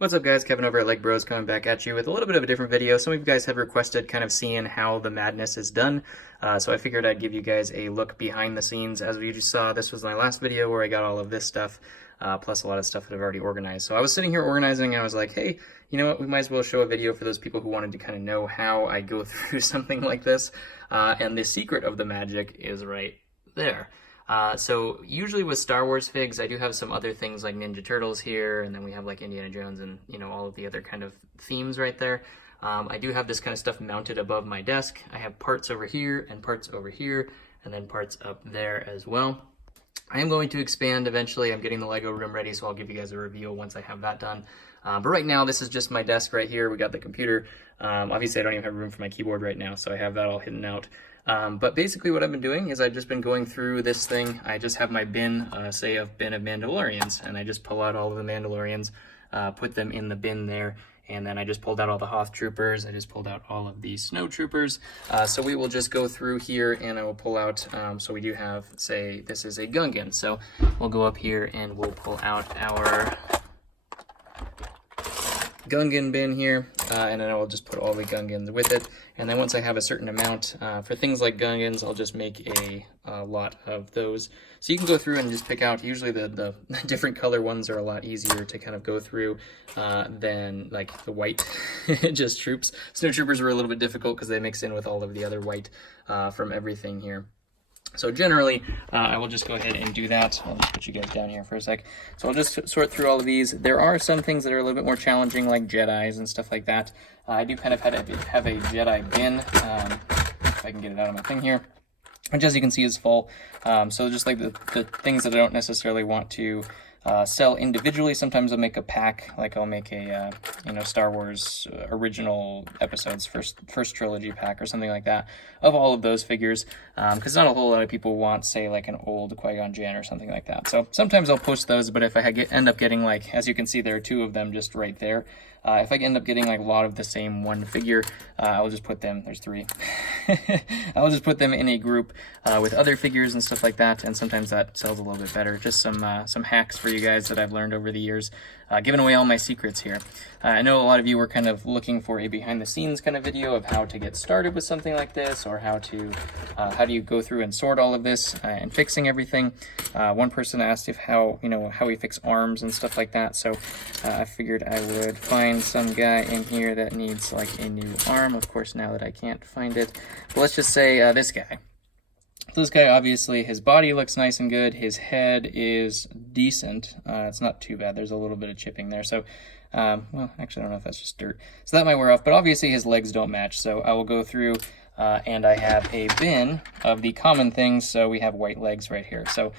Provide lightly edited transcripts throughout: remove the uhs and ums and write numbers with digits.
What's up guys, Kevin over at LEGbrOs coming back at you with a little bit of a different video. Some of you guys have requested kind of seeing how the madness is done, so I figured I'd give you guys a look behind the scenes. As you just saw, this was my last video where I got all of this stuff, plus a lot of stuff that I've already organized. So I was sitting here organizing and I was like, hey, you know what, we might as well show a video for those people who wanted to kind of know how I go through something like this, and the secret of the magic is right there. So usually with Star Wars figs, I do have some other things like Ninja Turtles here, and then we have like Indiana Jones and, you know, all of the other kind of themes right there. I do have this kind of stuff mounted above my desk. I have parts over here and parts over here, and then parts up there as well. I am going to expand eventually. I'm getting the Lego room ready, so I'll give you guys a reveal once I have that done. But right now, this is just my desk right here. We got the computer. Obviously, I don't even have room for my keyboard right now, so I have that all hidden out. But basically what I've been doing is I've just been going through this thing. I just have my bin, say a bin of Mandalorians, and I just pull out all of the Mandalorians, put them in the bin there, and then I just pulled out all the Hoth troopers. I just pulled out all of the snow troopers. So we will just go through here and I will pull out, so we do have, say, this is a Gungan. So we'll go up here and we'll pull out our Gungan bin here, and then I will just put all the Gungans with it. And then once I have a certain amount, for things like Gungans, I'll just make a lot of those. So you can go through and just pick out, usually the different color ones are a lot easier to kind of go through than like the white just troops. Snow troopers were a little bit difficult because they mix in with all of the other white from everything here. So generally, I will just go ahead and do that. I'll just put you guys down here for a sec. So I'll just sort through all of these. There are some things that are a little bit more challenging, like Jedis and stuff like that. I do kind of have a Jedi bin, if I can get it out of my thing here, which as you can see is full. So just like the things that I don't necessarily want to sell individually, sometimes I'll make a pack, like I'll make a you know, Star Wars original episodes first trilogy pack or something like that of all of those figures, because not a whole lot of people want, say, like an old Qui-Gon Jinn or something like that. So sometimes I'll post those, but if I end up getting, like, as you can see, there are two of them just right there. If I end up getting like a lot of the same one figure, I'll just put them, there's three, I'll just put them in a group with other figures and stuff like that, and sometimes that sells a little bit better. Just some hacks for you guys that I've learned over the years, giving away all my secrets here. I know a lot of you were kind of looking for a behind the scenes kind of video of how to get started with something like this, or how do you go through and sort all of this and fixing everything. One person asked how we fix arms and stuff like that, so I figured I would find some guy in here that needs like a new arm. Of course, now that I can't find it, but let's just say this guy. So this guy, obviously, his body looks nice and good. His head is decent. It's not too bad. There's a little bit of chipping there. So, well, actually, I don't know if that's just dirt. So that might wear off. But obviously, his legs don't match. So I will go through, and I have a bin of the common things. So we have white legs right here. So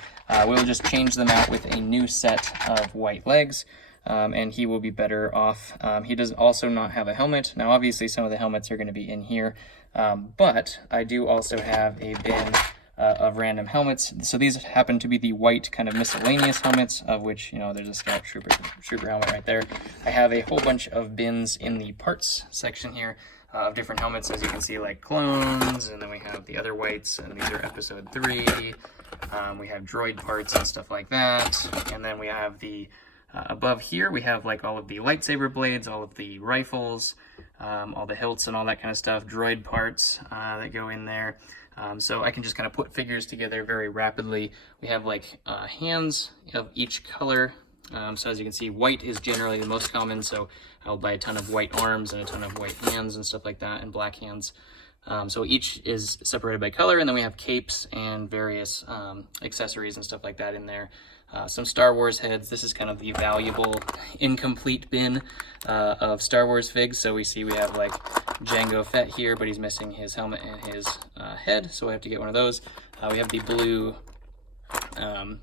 we'll just change them out with a new set of white legs. And he will be better off. He does also not have a helmet. Now, obviously, some of the helmets are going to be in here. But I do also have a bin of random helmets. So these happen to be the white kind of miscellaneous helmets, of which, you know, there's a scout trooper helmet right there. I have a whole bunch of bins in the parts section here of different helmets, as you can see, like clones, and then we have the other whites, and these are episode 3. We have droid parts and stuff like that, and then we have the above here, we have like all of the lightsaber blades, all of the rifles, all the hilts and all that kind of stuff, droid parts that go in there. So I can just kind of put figures together very rapidly. We have like hands of each color. So as you can see, white is generally the most common. So I'll buy a ton of white arms and a ton of white hands and stuff like that, and black hands. So each is separated by color, and then we have capes and various accessories and stuff like that in there. Some Star Wars heads. This is kind of the valuable incomplete bin of Star Wars figs. So we see we have like Jango Fett here, but he's missing his helmet and his head, so we have to get one of those. We have the blue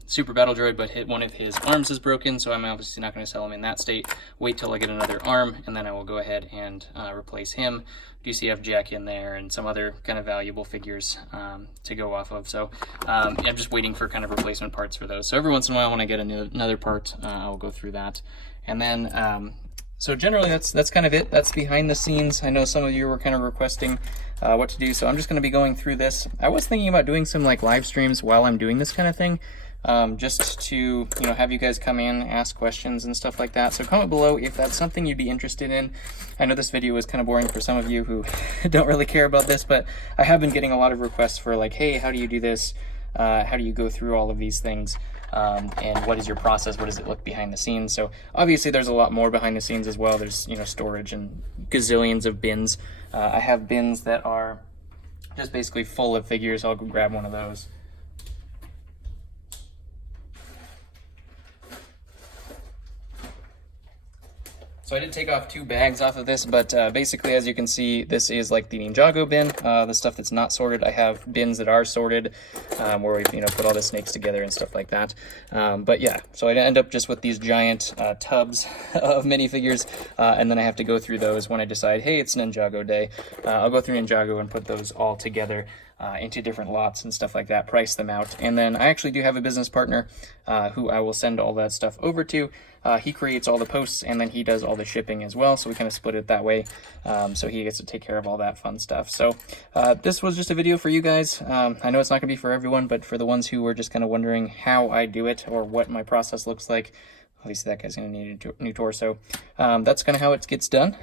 super battle droid, but one of his arms is broken, so I'm obviously not going to sell him in that state. Wait till I get another arm, and then I will go ahead and replace him. DCF Jack in there, and some other kind of valuable figures to go off of. So I'm just waiting for kind of replacement parts for those. So every once in a while when I get another part, I'll go through that. And then so generally that's kind of it. That's behind the scenes. I know some of you were kind of requesting what to do, so I'm just going to be going through this. I was thinking about doing some like live streams while I'm doing this kind of thing. just to, have you guys come in, ask questions and stuff like that. So comment below if that's something you'd be interested in. I know this video was kind of boring for some of you who don't really care about this, but I have been getting a lot of requests for like, hey, how do you do this? How do you go through all of these things? And what is your process? What does it look behind the scenes? So obviously there's a lot more behind the scenes as well. There's, storage and gazillions of bins. I have bins that are just basically full of figures. I'll go grab one of those. So I did take off 2 bags off of this, but basically, as you can see, this is like the Ninjago bin, the stuff that's not sorted. I have bins that are sorted, where we put all the snakes together and stuff like that. But yeah, so I end up just with these giant tubs of minifigures, and then I have to go through those when I decide, hey, it's Ninjago day. I'll go through Ninjago and put those all together into different lots and stuff like that, price them out. And then I actually do have a business partner who I will send all that stuff over to. He creates all the posts, and then he does all the shipping as well, so we kind of split it that way. So he gets to take care of all that fun stuff. So this was just a video for you guys. I know it's not going to be for everyone, but for the ones who were just kind of wondering how I do it or what my process looks like, obviously that guy's going to need a new torso. That's kind of how it gets done.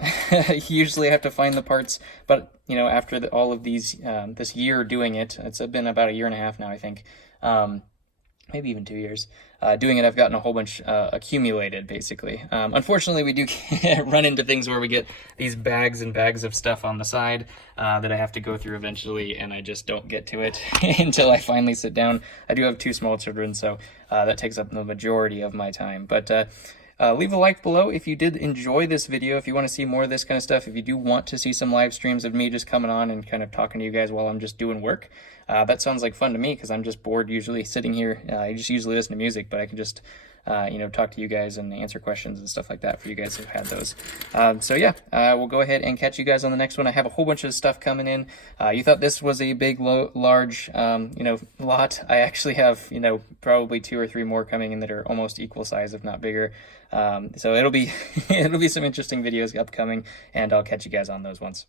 Usually I have to find the parts, but after all of these, this year doing it, it's been about 1.5 years now, I think. Maybe even 2 years. Doing it, I've gotten a whole bunch accumulated, basically. Unfortunately, we do run into things where we get these bags and bags of stuff on the side that I have to go through eventually, and I just don't get to it until I finally sit down. I do have 2 small children, so that takes up the majority of my time. But leave a like below if you did enjoy this video, if you want to see more of this kind of stuff, if you do want to see some live streams of me just coming on and kind of talking to you guys while I'm just doing work. That sounds like fun to me because I'm just bored usually sitting here. I just usually listen to music, but I can just talk to you guys and answer questions and stuff like that for you guys who've had those. So yeah, we'll go ahead and catch you guys on the next one. I have a whole bunch of stuff coming in. You thought this was a big, large, lot. I actually have, probably 2 or 3 more coming in that are almost equal size, if not bigger. So it'll be, it'll be some interesting videos upcoming, and I'll catch you guys on those ones.